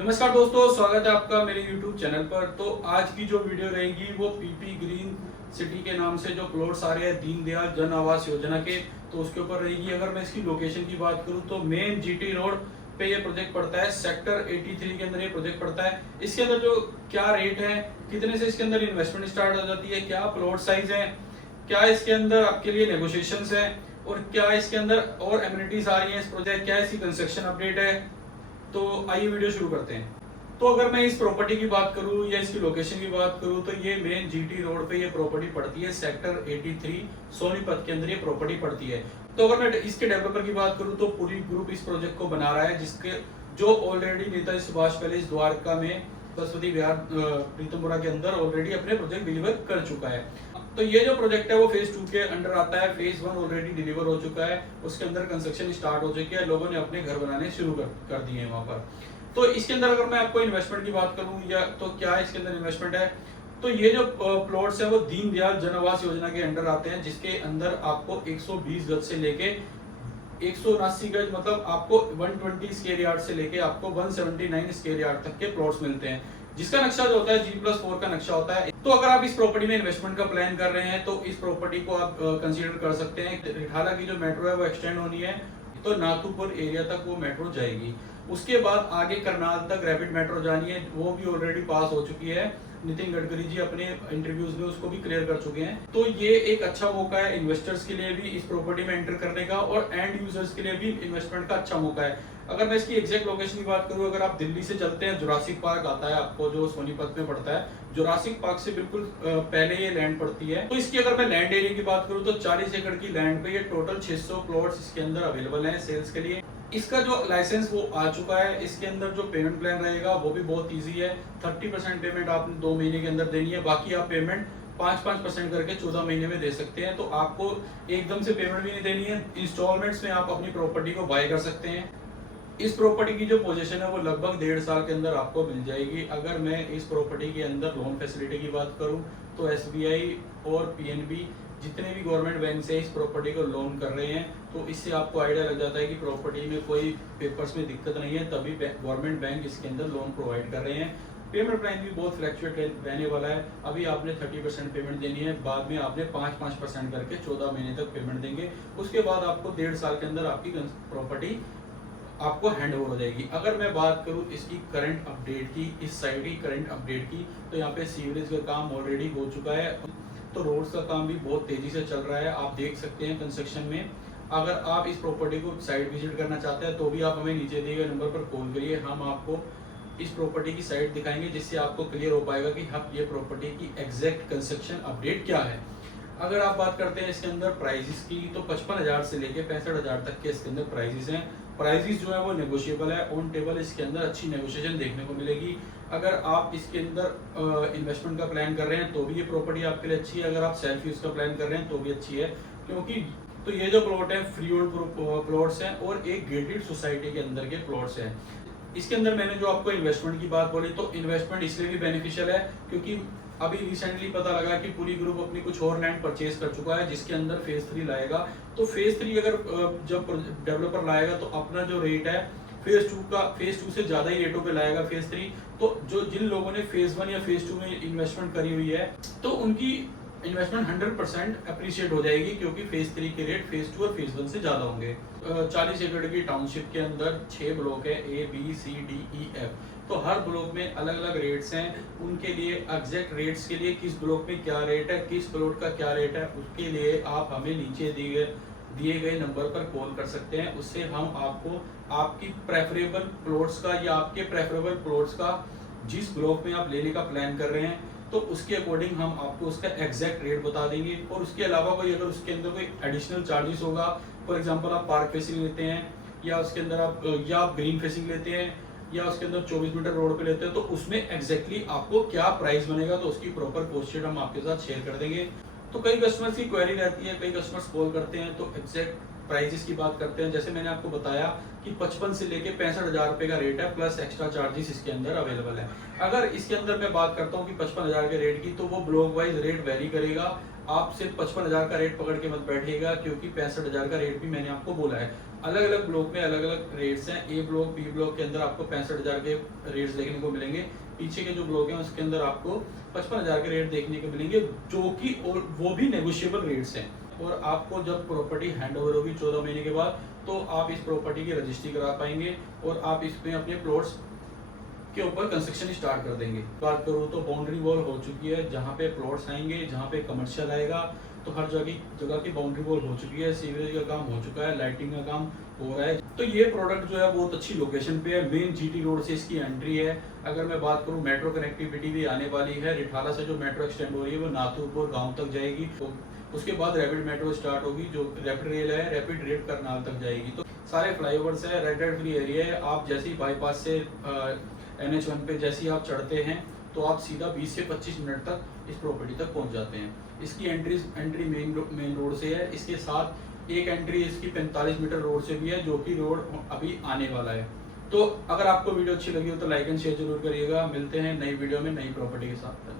नमस्कार दोस्तों, स्वागत है आपका मेरे YouTube चैनल पर। तो आज की जो वीडियो रहेगी वो पीपी ग्रीन सिटी के नाम से जो प्लॉट्स आ रहे हैं दीनदयाल जन आवास योजना के, तो उसके ऊपर रहेगी। अगर मैं इसकी लोकेशन की बात करूं तो मेन जीटी रोड पे ये प्रोजेक्ट पड़ता है, सेक्टर 83 के अंदर ये प्रोजेक्ट पड़ता है। इसके अंदर जो क्या रेट है, कितने से इसके अंदर इन्वेस्टमेंट स्टार्ट हो जाती है, क्या प्लॉट साइज है, क्या इसके अंदर आपके लिए नेगोशिएशंस है और क्या इसके अंदर और एमिनिटीज आ रही है इस प्रोजेक्ट, क्या इसकी कंस्ट्रक्शन अपडेट है। तो आइए वीडियो शुरू करते हैं। तो अगर मैं इस प्रॉपर्टी की बात करूं या इसकी लोकेशन की बात करूं तो ये मेन जीटी रोड पे ये प्रॉपर्टी पड़ती है, सेक्टर 83 सोनीपत के अंदर ये प्रॉपर्टी पड़ती है। तो अगर मैं इसके डेवलपर की बात करूं तो पूरी ग्रुप इस प्रोजेक्ट को बना रहा है, जिसके जो ऑलरेडी नेताजी सुभाष पैलेस द्वारका में सरस्वती विहार प्रीतमपुरा के अंदर ऑलरेडी अपने प्रोजेक्ट डिलीवर कर चुका है। तो ये जो प्रोजेक्ट है वो फेज 2 के अंडर आता है। फेज 1 ऑलरेडी डिलीवर हो चुका है, उसके अंदर कंस्ट्रक्शन स्टार्ट हो चुकी है, लोगों ने अपने घर बनाने शुरू कर दिए हैं वहां पर। तो इसके अंदर अगर मैं आपको इन्वेस्टमेंट की बात करूं या तो क्या इसके अंदर इन्वेस्टमेंट है, तो ये जो प्लॉट्स है वो दीनदयाल जन आवास योजना के अंडर आते हैं, जिसके अंदर आपको 120 गज से लेके 179 गज, मतलब आपको 120 स्क्वायर यार्ड से लेके आपको 179 स्क्वायर यार्ड तक के प्लॉट्स मिलते हैं, जिसका नक्शा जो होता है G+4 का नक्शा होता है। तो अगर आप इस प्रॉपर्टी में इन्वेस्टमेंट का प्लान कर रहे हैं तो इस प्रॉपर्टी को आप कंसीडर कर सकते हैं। रिठाला की जो मेट्रो है वो एक्सटेंड होनी है, तो नाथुपुर एरिया तक वो मेट्रो जाएगी। उसके बाद आगे करनाल तक रैपिड मेट्रो जानी है, वो भी ऑलरेडी पास हो चुकी है। नितिन गडकरी जी अपने इंटरव्यूज में उसको भी क्लियर कर चुके हैं। तो ये एक अच्छा मौका है इन्वेस्टर्स के लिए भी इस प्रॉपर्टी में एंटर करने का, और एंड यूजर्स के लिए भी इन्वेस्टमेंट का अच्छा मौका है। अगर मैं इसकी एग्जैक्ट लोकेशन की बात करूं, अगर आप दिल्ली से चलते हैं, जुरासिक पार्क आता है आपको जो सोनीपत में पड़ता है, जुरासिक पार्क से बिल्कुल पहले ये लैंड पड़ती है। तो इसकी अगर मैं लैंड एरिया की बात करूं तो 40 एकड़ की लैंड पे ये टोटल 600 प्लॉट्स इसके अंदर अवेलेबल हैं सेल्स के लिए। इसका जो लाइसेंस वो आ चुका है। इसके अंदर जो पेमेंट प्लान रहेगा वो भी बहुत इजी है। 30% पेमेंट आपने 2 महीने के अंदर देनी है, बाकी आप पेमेंट 5% करके 14 महीने में दे सकते हैं। तो आपको एकदम से पेमेंट भी नहीं देनी है, इंस्टॉलमेंट्स में आप अपनी प्रॉपर्टी को बाय कर सकते हैं। इस प्रॉपर्टी की जो पोजीशन है वो लगभग 1.5 साल के अंदर आपको मिल जाएगी। अगर मैं इस प्रॉपर्टी के अंदर लोन फैसिलिटी की बात करूं तो एसबीआई और पीएनबी जितने भी गवर्नमेंट बैंक से इस प्रॉपर्टी को लोन कर रहे हैं, तो इससे आपको आइडिया लग जाता है कि प्रॉपर्टी में कोई पेपर्स में दिक्कत नहीं है, तभी गवर्नमेंट बैंक इसके अंदर लोन प्रोवाइड कर रहे हैं। पेमेंट प्लान भी बहुत फ्लैक्चुएट रहने वाला है। अभी आपने 30% पेमेंट देनी है, बाद में आपने 5% करके 14 महीने तक पेमेंट देंगे। उसके बाद आपको 1.5 साल के अंदर आपकी प्रॉपर्टी आपको हैंड ओवर हो जाएगी। अगर मैं बात करूं इसकी करंट अपडेट की, इस साइड की करंट अपडेट की, तो यहाँ पे सीवरेज का काम ऑलरेडी हो चुका है, तो रोड्स का काम भी बहुत तेजी से चल रहा है, आप देख सकते हैं कंस्ट्रक्शन में। अगर आप इस प्रॉपर्टी को साइट विजिट करना चाहते हैं तो भी आप हमें नीचे दिए गए नंबर पर कॉल करिए, हम आपको इस प्रॉपर्टी की साइट दिखाएंगे, जिससे आपको क्लियर हो पाएगा कि हम ये प्रॉपर्टी की एग्जैक्ट कंस्ट्रक्शन अपडेट क्या है। अगर आप बात करते हैं इसके अंदर प्राइजेस की, तो 55,000 से लेके 65,000 तक के इसके अंदर प्राइजेस हैं। प्राइजेस जो है वो नेगोशिएबल है, ऑन टेबल इसके अंदर अच्छी नेगोशिएशन देखने को मिलेगी। अगर आप इसके अंदर इन्वेस्टमेंट का प्लान कर रहे हैं तो भी ये प्रॉपर्टी आपके लिए अच्छी है, अगर आप सेल्फ यूज का प्लान कर रहे हैं तो भी अच्छी है, क्योंकि तो ये जो प्लॉट है फ्री होल्ड प्लॉट्स हैं और एक गेटेड सोसाइटी के अंदर के प्लॉट्स हैं। इसके अंदर मैंने जो आपको इन्वेस्टमेंट की बात बोली, तो इन्वेस्टमेंट इसलिए भी बेनिफिशियल है क्योंकि अभी रिसेंटली पता लगा कि पूरी ग्रुप अपनी कुछ और लैंड परचेज कर चुका है, जिसके अंदर फेज 3 लाएगा। तो फेज 3 अगर जब डेवलपर लाएगा तो अपना जो रेट है फेज 2 से ज्यादा ही रेटों पे लाएगा फेज 3। तो जो जिन लोगों ने फेज 1 या फेज 2 में इन्वेस्टमेंट करी हुई है, तो उनकी इन्वेस्टमेंट 100% अप्रिशिएट हो जाएगी, क्योंकि फेज 3 के रेट फेज 2 और फेज 1 से ज्यादा होंगे। 40 एकड़ की टाउनशिप के अंदर 6 ब्लॉक है, ABCDEF। तो हर ब्लॉक में अलग अलग रेट्स हैं, उनके लिए एग्जैक्ट रेट्स के लिए किस ब्लॉक में क्या रेट है, किस प्लॉट का क्या रेट है, उसके लिए आप हमें नीचे दिए गए नंबर पर कॉल कर सकते हैं। उससे हम आपको आपकी प्रेफरेबल प्लॉट्स का या आपके प्रेफरेबल प्लॉट्स का जिस ब्लॉक में आप लेने का प्लान कर रहे हैं, तो उसके अकॉर्डिंग हम आपको उसका एग्जैक्ट रेट बता देंगे। और उसके अलावा कोई अगर उसके अंदर कोई एडिशनल चार्जेस होगा, फॉर एग्जांपल आप पार्क फेसिंग लेते हैं या उसके अंदर आप ग्रीन फेसिंग लेते हैं या उसके अंदर 24 मीटर रोड पे लेते हैं, तो उसमें एग्जैक्टली आपको क्या प्राइस बनेगा, तो उसकी प्रॉपर कॉस्ट शीट हम आपके साथ शेयर कर देंगे। तो कई कस्टमर्स की क्वेरी रहती है, कई कस्टमर्स कॉल करते हैं तो एग्जैक्ट प्राइजेस की बात करते हैं। जैसे मैंने आपको बताया कि 55 से लेके 65,000 रुपए का रेट है, प्लस एक्स्ट्रा चार्जेस इसके अंदर अवेलेबल है। अगर इसके अंदर मैं बात करता हूँ कि 55,000 के रेट की, तो वो ब्लॉक वाइज रेट वेरी करेगा। आप सिर्फ 55,000 का रेट पकड़ के मत बैठिएगा, क्योंकि 65,000 का रेट भी मैंने आपको बोला है। अलग अलग ब्लॉक में अलग अलग रेट्स हैं। ए ब्लॉक बी ब्लॉक के अंदर आपको 65,000 के रेट्स देखने को मिलेंगे। पीछे के जो ब्लॉक हैं उसके अंदर आपको 55,000 के रेट देखने को मिलेंगे, जो कि और वो भी नेगोशिएबल रेट्स हैं। और आपको जब प्रॉपर्टी हैंड ओवर होगी 14 महीने के बाद, तो आप इस प्रॉपर्टी की रजिस्ट्री करा पाएंगे और आप इसमें अपने प्लॉट्स के ऊपर कंस्ट्रक्शन स्टार्ट कर देंगे। बात करूँ तो बाउंड्री वॉल हो चुकी है, जहाँ पे प्लॉट्स आएंगे, जहाँ पे कमर्शियल आएगा, तो हर जगह की बाउंड्री वॉल हो चुकी है, सीवरेज का काम हो चुका है, लाइटिंग का काम हो रहा है। तो ये प्रोडक्ट जो है बहुत अच्छी लोकेशन पे है, मेन जीटी रोड से इसकी एंट्री है। अगर मैं बात करूँ मेट्रो कनेक्टिविटी भी आने वाली है, रिठाला से जो मेट्रो एक्सटेंड हो रही है वो नाथुरपुर गाँव तक जाएगी। तो उसके बाद रैपिड मेट्रो स्टार्ट होगी, जो रैपिड रेल है रैपिड रेल करनाल तक जाएगी। तो सारे फ्लाईओवर्स है, रेड लाइट फ्री एरिया है। आप जैसे ही बाईपास से NH1 पे जैसे ही आप चढ़ते हैं तो आप सीधा 20 से 25 मिनट तक इस प्रॉपर्टी तक पहुंच जाते हैं। इसकी एंट्री मेन रोड से है। इसके साथ एक एंट्री इसकी 45 मीटर रोड से भी है, जो कि रोड अभी आने वाला है। तो अगर आपको वीडियो अच्छी लगी हो तो लाइक एंड शेयर जरूर करिएगा। मिलते हैं नई वीडियो में नई प्रॉपर्टी के साथ।